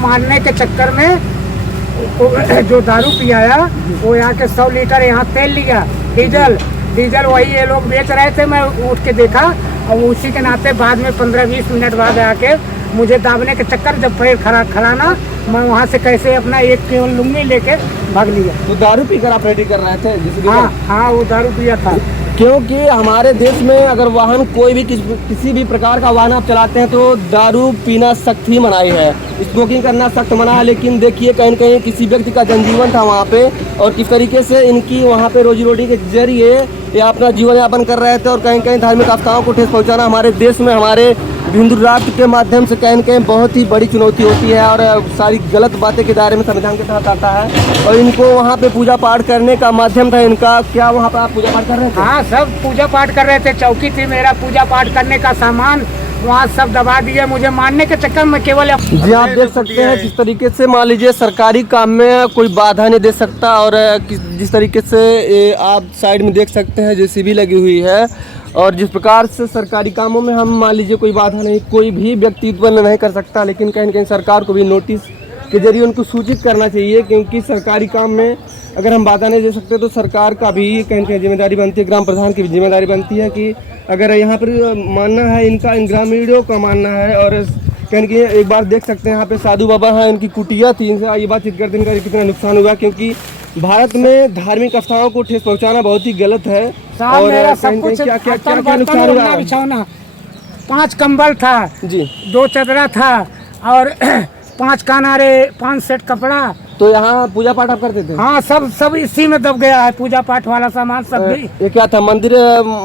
मारने के चक्कर में जो दारू पियाया वो यहाँ के 100 लीटर यहाँ तेल लिया, डीजल वही ये लोग बेच रहे थे। मैं उठ के देखा और उसी के नाते बाद में 15-20 मिनट बाद आके मुझे दाबने के चक्कर, जब पैर खड़ा ना, मैं वहाँ से कैसे अपना एक केवल लुंगी लेके भाग लिया। तो दारू पीकर आप रेडी कर रहे थे? हाँ, वो दारू पिया था। क्योंकि हमारे देश में अगर वाहन कोई भी किसी भी प्रकार का वाहन आप चलाते हैं तो दारू पीना सख्त ही मनाही है, स्मोकिंग करना सख्त मना है। लेकिन देखिए कहीं न कहीं किसी व्यक्ति का जनजीवन था वहाँ पे, और किस तरीके से इनकी वहाँ पे रोजी रोटी के जरिए ये अपना जीवन यापन कर रहे थे। और कहीं कहीं धार्मिक आस्थाओं को ठेस पहुँचाना हमारे देश में, हमारे हिंदू राष्ट्र के माध्यम से कहीं न कहीं बहुत ही बड़ी चुनौती होती है, और सारी गलत बातें के दायरे में संविधान के तहत आता है। और इनको वहाँ पे पूजा पाठ करने का माध्यम था इनका। क्या वहाँ पे आप पूजा पाठ कर रहे थे? हाँ, सब पूजा पाठ कर रहे थे। चौकी थी, मेरा पूजा पाठ करने का सामान वहाँ सब दबा दिया मुझे मारने के चक्कर में। केवल जी आप देख सकते हैं किस तरीके से, मान लीजिए सरकारी काम में कोई बाधा नहीं दे सकता, और जिस तरीके से आप साइड में देख सकते हैं जेसीबी लगी हुई है, और जिस प्रकार से सरकारी कामों में हम मान लीजिए कोई बाधा नहीं, कोई भी व्यक्ति उत्पन्न नहीं कर सकता। लेकिन कहीं न कहीं सरकार को भी नोटिस के जरिए उनको सूचित करना चाहिए, क्योंकि सरकारी काम में अगर हम बाधा नहीं दे सकते तो सरकार का भी कहीं कहीं जिम्मेदारी बनती है, ग्राम प्रधान की भी जिम्मेदारी बनती है कि अगर यहाँ पर मानना है इनका, इन ग्रामीणों का मानना है। और कहीं कहीं एक बार देख सकते हैं यहाँ पे साधु बाबा हैं, उनकी कुटिया थी, इनसे ये बातचीत करते इनका कितना नुकसान हुआ, क्योंकि भारत में धार्मिक आस्थाओं को ठेस पहुँचाना बहुत ही गलत है। और क्या नुकसान हुआ? बिछौना 5 कंबल था जी, 2 चदरा था, और 5 कानारे, 5 सेट कपड़ा। तो यहाँ पूजा पाठ आप करते थे? हाँ, सब इसी में दब गया है, पूजा पाठ वाला सामान सब भी। ये क्या था, मंदिर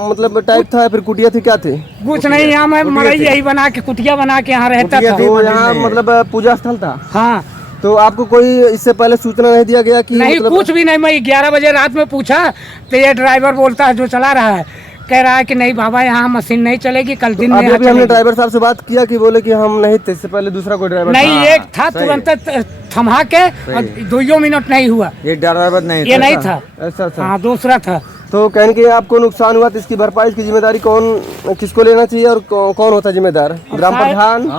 मतलब टाइप था, फिर कुटिया थी, क्या थी? कुछ नहीं, यहाँ मैं मड़ई यही बना के, कुटिया बना के यहाँ रहता था। तो यहाँ मतलब पूजा स्थल था? हाँ। तो आपको कोई इससे पहले सूचना नहीं दिया गया कि? नहीं, कुछ भी नहीं। मैं 11 बजे रात में पूछा तो ये ड्राइवर बोलता है जो चला रहा है, कह रहा है कि नहीं बाबा यहाँ मशीन नहीं चलेगी, कल दिन में अभी हमने ड्राइवर साहब से बात किया कि बोले कि हम नहीं थे, इससे पहले दूसरा कोई ड्राइवर नहीं, एक था, तुरंत थमा के, 2 मिनट नहीं हुआ, ये ड्राइवर नहीं, ये नहीं था। ऐसा? हाँ, दूसरा था। तो कहने के आपको नुकसान हुआ तो इसकी भरपाई की जिम्मेदारी किसको लेना चाहिए, और कौन होता है जिम्मेदार? ग्राम प्रधान,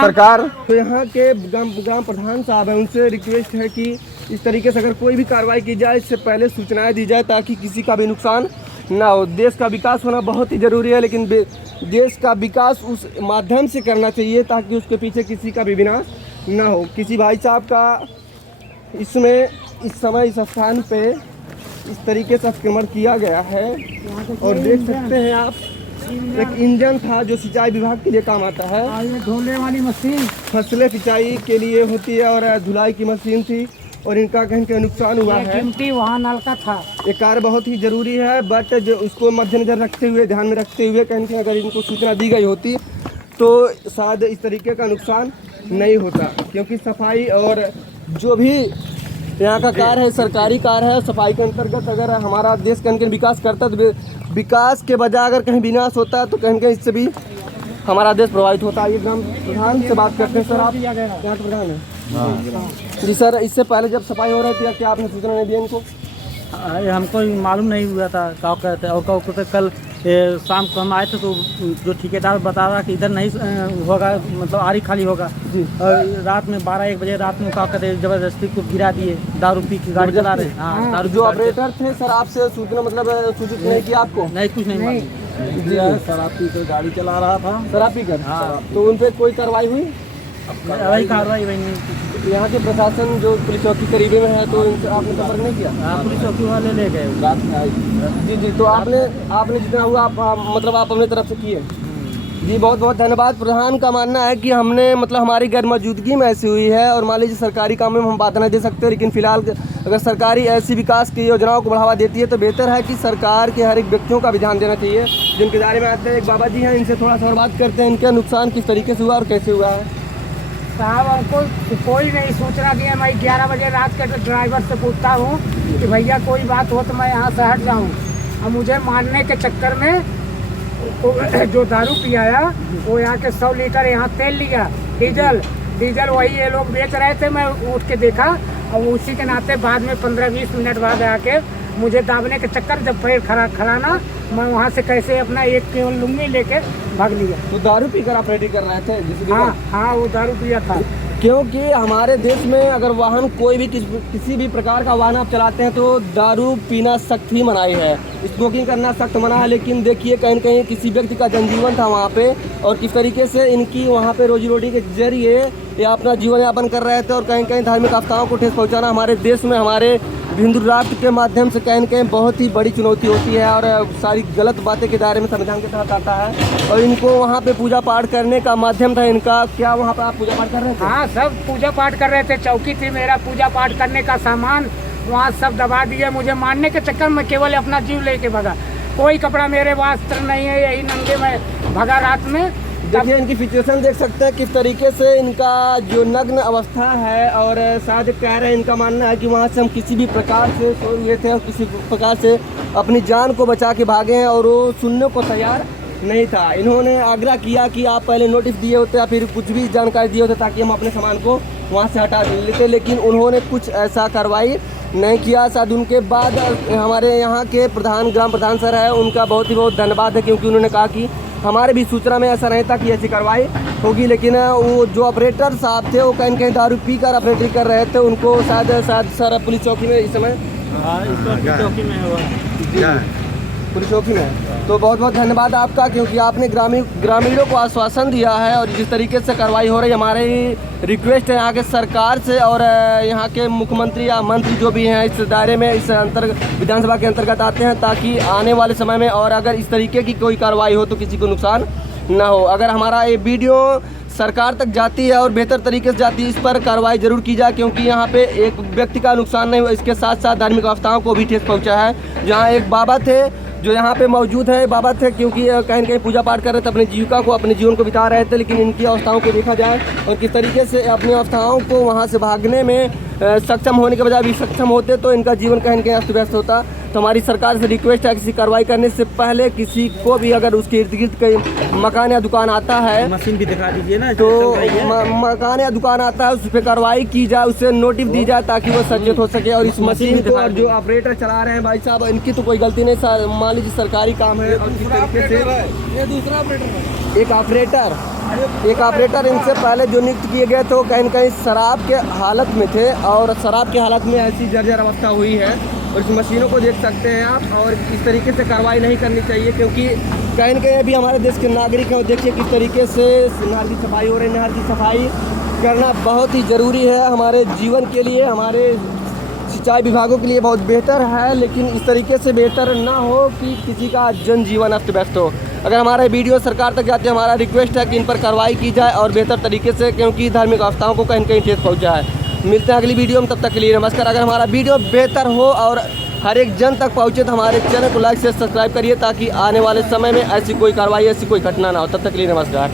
सरकार? तो यहाँ के ग्राम प्रधान साहब है, उनसे रिक्वेस्ट है कि इस तरीके से अगर कोई भी कार्रवाई की जाए, इससे पहले सूचनाएं दी जाए, ताकि किसी का भी नुकसान ना हो। देश का विकास होना बहुत ही जरूरी है, लेकिन देश का विकास उस माध्यम से करना चाहिए ताकि उसके पीछे किसी का भी विनाश ना हो। किसी भाई साहब का इस समय इस स्थान पे इस तरीके से आक्रमण किया गया है, और देख सकते हैं आप एक इंजन था जो सिंचाई विभाग के लिए काम आता है। ये ढोले वाली मशीन फसलें सिंचाई के लिए होती है, और धुलाई की मशीन थी, और इनका कहीं कहीं नुकसान हुआ है। वहाँ नलका था। ये कार्य बहुत ही जरूरी है, बट जो उसको मद्देनजर रखते हुए, ध्यान में रखते हुए कहीं कहीं अगर इनको सूचना दी गई होती तो शायद इस तरीके का नुकसान नहीं होता। क्योंकि सफाई और जो भी यहाँ का कार्य है सरकारी कार्य है, सफाई के अंतर्गत अगर हमारा देश कहीं कहीं विकास करता है तो विकास के बजाय अगर कहीं विनाश होता है तो कहीं कहीं इससे भी हमारा देश प्रभावित होता है। ये ग्राम प्रधान से बात करते हैं। सर, आप यहाँ प्रधान है? जी सर, इससे पहले जब सफाई हो रही थी क्या आपने सूचना नहीं दी इनको? हमको मालूम नहीं हुआ था क्या कहते हैं, और क्या कहते कल शाम को हम आए थे तो जो ठेकेदार बता रहा कि इधर नहीं होगा, मतलब आरी खाली होगा। और रात में 12-1 बजे रात में क्या कहते जबरदस्ती को गिरा दिए, दारू पी की गाड़ी चला रहे। हाँ, दारू। जो ऑपरेटर थे सर, आपसे सूचना मतलब सूचित नहीं किया आपको? नहीं, कुछ नहीं। जी, शराब पी कर गाड़ी चला रहा था। शराब पी कर? हाँ। तो उन पर कोई कार्रवाई हुई? वही कार्रवाई वही नहीं। यहाँ के प्रशासन जो पुलिस चौकी करीबे में है तो इनसे आपने संपर्क नहीं किया? हाँ, पुलिस चौकी वाले ले गए रात में आई। जी, तो आपने जितना हुआ मतलब आप अपने तरफ से किए? जी, बहुत बहुत धन्यवाद। प्रधान का मानना है कि हमने मतलब हमारी गैर मौजूदगी में ऐसी हुई है, और मान लीजिए सरकारी काम में हम बात नहीं दे सकते, लेकिन फिलहाल अगर सरकारी ऐसी विकास की योजनाओं को बढ़ावा देती है तो बेहतर है कि सरकार के हर एक व्यक्तियों का भी ध्यान देना चाहिए। जिनके दायरे में आते हैं एक बाबा जी हैं, इनसे थोड़ा सा और बात करते हैं, इनका नुकसान किस तरीके से हुआ और कैसे हुआ है। साहब, हमको कोई नहीं सूचना दिया। मैं 11 बजे रात के ड्राइवर से पूछता हूँ कि भैया कोई बात हो तो मैं यहाँ से हट जाऊँ, और मुझे मारने के चक्कर में जो दारू पियाया वो यहाँ के 100 लीटर यहाँ तेल लिया, डीजल वही ये लोग बेच रहे थे। मैं उठ के देखा और उसी के नाते बाद में 15-20 मिनट बाद आके मुझे दाबने के चक्कर, जब पैर खड़ा ना, मैं वहाँ से कैसे अपना एक केवल लुंगी लेके भाग लिया। तो दारू पीकर आप रेडी कर रहे थे? हाँ, वो दारू पिया था। क्योंकि हमारे देश में अगर वाहन कोई भी किसी भी प्रकार का वाहन आप चलाते हैं तो दारू पीना सख्त ही मनाही है, स्मोकिंग करना सख्त मना है। लेकिन देखिए कहीं न कहीं किसी व्यक्ति का जनजीवन था वहाँ पे और किस तरीके से इनकी वहाँ पे रोजी रोटी के जरिए ये अपना जीवन यापन कर रहे थे और कहीं कहीं धार्मिक आस्थाओं को ठेस पहुँचाना हमारे देश में हमारे हिंदू राष्ट्र के माध्यम से कहीं न कहीं बहुत ही बड़ी चुनौती होती है और सारी गलत बातें के दायरे में संविधान के तहत आता है। और इनको वहाँ पे पूजा पाठ करने का माध्यम था इनका। क्या वहाँ पे आप पूजा पाठ कर रहे थे? हाँ, सब पूजा पाठ कर रहे थे। चौकी थी मेरा, पूजा पाठ करने का सामान वहाँ सब दबा दिए। मुझे मारने के चक्कर में केवल अपना जीव लेके भगा। कोई कपड़ा मेरे वस्त्र नहीं है, यही नंगे में भगा रात में। देखिए इनकी सिचुएशन देख सकते हैं किस तरीके से इनका जो नग्न अवस्था है और शायद कह रहे हैं, इनका मानना है कि वहाँ से हम किसी भी प्रकार से सोए हुए थे और किसी प्रकार से अपनी जान को बचा के भागे हैं और वो सुनने को तैयार नहीं था। इन्होंने आग्रह किया कि आप पहले नोटिस दिए होते या फिर कुछ भी जानकारी दिए होते ताकि हम अपने सामान को वहाँ से हटा लेते, लेकिन उन्होंने कुछ ऐसा कार्रवाई नहीं किया। शायद उनके बाद हमारे यहाँ के ग्राम प्रधान सर है, उनका बहुत ही बहुत धन्यवाद है क्योंकि उन्होंने कहा कि हमारे भी सूचना में ऐसा नहीं था कि ऐसी कार्रवाई होगी। लेकिन वो जो ऑपरेटर साहब थे वो कहीं कहीं दारू पी कर ऑपरेटिंग कर रहे थे। उनको शायद सर पुलिस चौकी में इस समय चौकी में है, पुलिस चौकी में। तो बहुत बहुत धन्यवाद आपका क्योंकि आपने ग्रामीणों को आश्वासन दिया है और जिस तरीके से कार्रवाई हो रही है हमारी रिक्वेस्ट है यहाँ के सरकार से और यहाँ के मुख्यमंत्री या मंत्री जो भी हैं इस दायरे में इस विधानसभा के अंतर्गत आते हैं ताकि आने वाले समय में और अगर इस तरीके की कोई कार्रवाई हो तो किसी को नुकसान ना हो। अगर हमारा ये वीडियो सरकार तक जाती है और बेहतर तरीके से जाती है इस पर कार्रवाई जरूर की जाए क्योंकि यहाँ पे एक व्यक्ति का नुकसान नहीं हुआ, इसके साथ साथ धार्मिक आस्थाओं को भी ठेस पहुँचा है। जहाँ एक बाबा थे जो यहाँ पे मौजूद है, बाबा थे क्योंकि कहीं न कहीं पूजा पाठ कर रहे थे, अपने जीविका को अपने जीवन को बिता रहे थे। लेकिन इनकी अवस्थाओं को देखा जाए और किस तरीके से अपनी अवस्थाओं को वहाँ से भागने में सक्षम होने के बजाय भी सक्षम होते तो इनका जीवन कहीं न कहीं अस्त व्यस्त होता। तो हमारी सरकार से रिक्वेस्ट है किसी कार्रवाई करने से पहले किसी को भी अगर उसके इर्द गिर्द कहीं मकान या दुकान आता है, मशीन भी दिखा दीजिए ना, तो मकान या दुकान आता है उस पर कार्रवाई की जाए, उससे नोटिस दी जाए ताकि वो सचेत हो सके। और इस मशीन को और जो ऑपरेटर चला रहे हैं भाई साहब इनकी तो कोई गलती नहीं, मान लीजिए सरकारी काम है और किस तरीके से ये दूसरा ऑपरेटर एक ऑपरेटर इनसे पहले जो नियुक्त किए गए थे वो कहीं न कहीं शराब के हालत में थे और शराब के हालत में ऐसी जर्जर अवस्था हुई है। और इस मशीनों को देख सकते हैं आप और इस तरीके से कार्रवाई नहीं करनी चाहिए क्योंकि कहीं न कहीं अभी हमारे देश के नागरिक हैं। देखिए किस तरीके से नहर की सफाई हो रही है। नहर की सफाई करना बहुत ही ज़रूरी है हमारे जीवन के लिए, हमारे सिंचाई विभागों के लिए बहुत बेहतर है, लेकिन इस तरीके से बेहतर ना हो कि किसी का जनजीवन अस्त व्यस्त हो। अगर हमारा वीडियो सरकार तक जाते हमारा रिक्वेस्ट है कि इन पर कार्रवाई की जाए और बेहतर तरीके से क्योंकि धार्मिक आस्थाओं को कहीं न कहीं ठेस पहुँचा है। मिलते हैं अगली वीडियो में, तब तक के लिए नमस्कार। अगर हमारा वीडियो बेहतर हो और हर एक जन तक पहुँचे तो हमारे चैनल को लाइक से सब्सक्राइब करिए ताकि आने वाले समय में ऐसी कोई कार्रवाई ऐसी कोई घटना ना हो। तब तक के लिए नमस्कार।